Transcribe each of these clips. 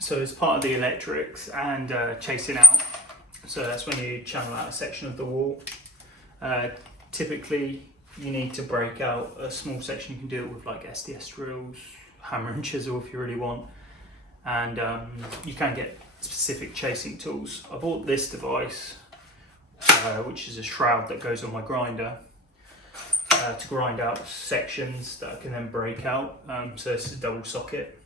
So as part of the electrics and chasing out, so that's when you channel out a section of the wall. Typically you need to break out a small section. You can do it with like SDS drills, hammer and chisel if you really want, and you can get specific chasing tools. I bought this device, which is a shroud that goes on my grinder, to grind out sections that I can then break out. So this is a double socket.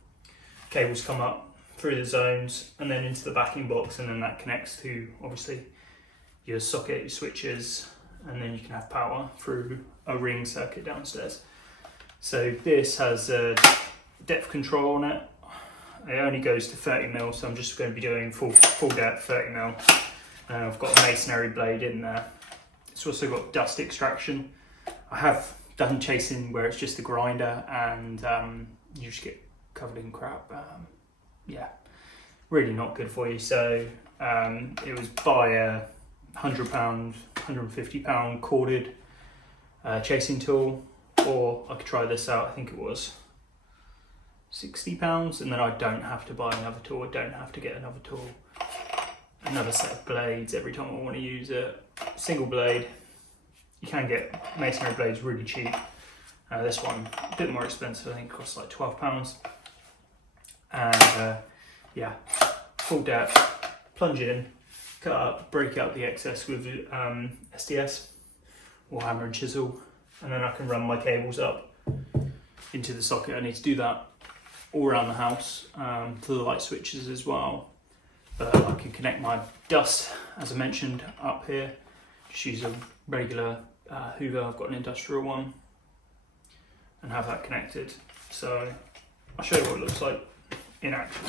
Cables come up through the zones and then into the backing box, and then that connects to obviously your socket, your switches, and then you can have power through a ring circuit downstairs. So this has a depth control on it. It only goes to 30mm, so I'm just going to be doing full depth 30mm. And I've got a masonry blade in there. It's also got dust extraction. I have done chasing where it's just a grinder and you just get covered in crap. Yeah, really not good for you. So it was buy a £100, £150 corded chasing tool, or I could try this out. I think it was £60, and then I don't have to buy another tool. I don't have to get another tool, another set of blades every time I want to use it. Single blade. You can get masonry blades really cheap. This one a bit more expensive. I think it costs like £12. And yeah, full depth, plunge in, cut up, break out the excess with SDS or hammer and chisel, and then I can run my cables up into the socket. I need to do that all around the house, to the light switches as well. But I can connect my dust, as I mentioned, up here. Just use a regular Hoover. I've got an industrial one, and have that connected. So I'll show you what it looks like in action.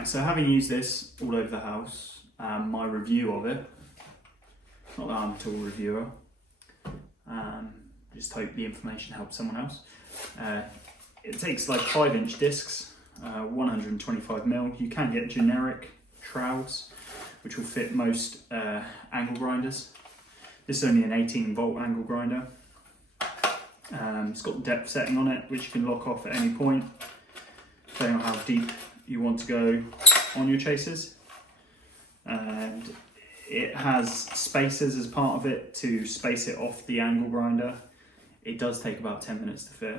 Right, so having used this all over the house, my review of it, not that I'm a tool reviewer, just hope the information helps someone else. It takes like 5-inch discs, 125mm. You can get generic shrouds, which will fit most angle grinders. This is only an 18-volt angle grinder. It's got the depth setting on it, which you can lock off at any point, depending on how deep you want to go on your chasers. And it has spacers as part of it to space it off the angle grinder. It does take about 10 minutes to fit.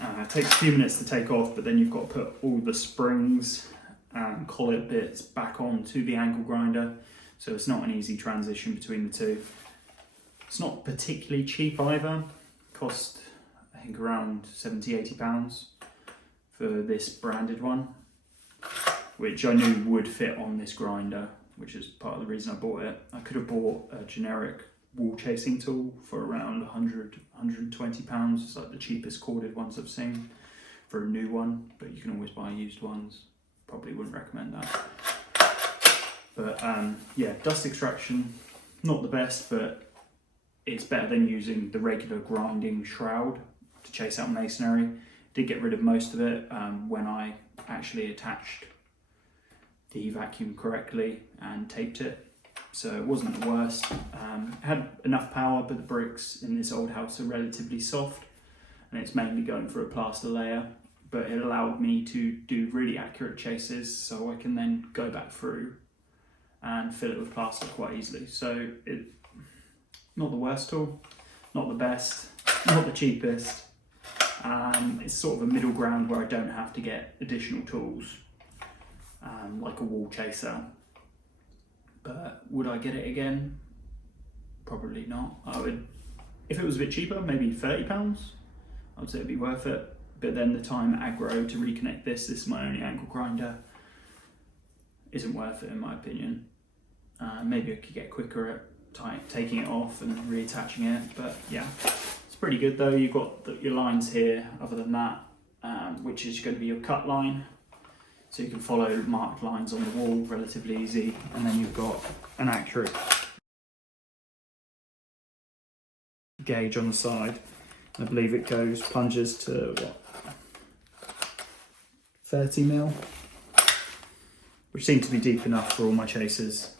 It takes a few minutes to take off, but then you've got to put all the springs and collet bits back onto the angle grinder, so it's not an easy transition between the two. It's not particularly cheap either. It cost, I think, around £70–80 for this branded one, which I knew would fit on this grinder, which is part of the reason I bought it. I could have bought a generic wall chasing tool for around £100–120. It's like the cheapest corded ones I've seen for a new one, but you can always buy used ones. Probably wouldn't recommend that. But yeah, dust extraction, not the best, but it's better than using the regular grinding shroud to chase out masonry. Did get rid of most of it when I actually attached the vacuum correctly and taped it. So it wasn't the worst. It had enough power, but the bricks in this old house are relatively soft, and it's mainly going for a plaster layer, but it allowed me to do really accurate chases, so I can then go back through and fill it with plaster quite easily. So not the worst tool, not the best, not the cheapest. It's sort of a middle ground where I don't have to get additional tools, like a wall chaser. But would I get it again? Probably not. I would, if it was a bit cheaper, maybe £30, I'd say it'd be worth it. But then the time aggro to reconnect this is my only angle grinder, isn't worth it in my opinion. Maybe I could get quicker at taking it off and reattaching it, but yeah, it's pretty good though. You've got your lines here, other than that, which is going to be your cut line. So you can follow marked lines on the wall relatively easy, and then you've got an accurate gauge on the side. I believe it plunges to what, 30mm, which seemed to be deep enough for all my chasers,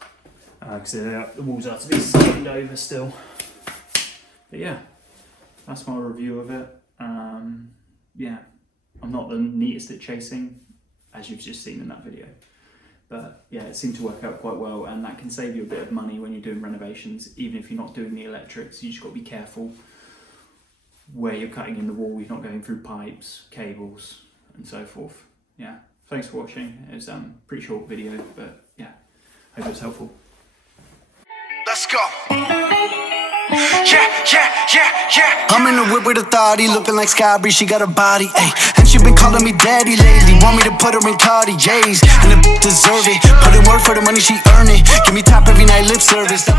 because the walls are to be scaled over still. But yeah, that's my review of it. Yeah, I'm not the neatest at chasing, as you've just seen in that video, but yeah, it seemed to work out quite well, and that can save you a bit of money when you're doing renovations. Even if you're not doing the electrics, you just got to be careful where you're cutting in the wall. You're not going through pipes, cables, and so forth. Yeah, thanks for watching. It was a pretty short video, but yeah, hope it was helpful. Let's go. Yeah. I'm in the whip with authority, looking like Sky Bree, she got a body, ayy. And she been calling me daddy lately, want me to put her in Cartiers, and the deserve it. Put in work for the money, she earn it. Give me top every night, lip service.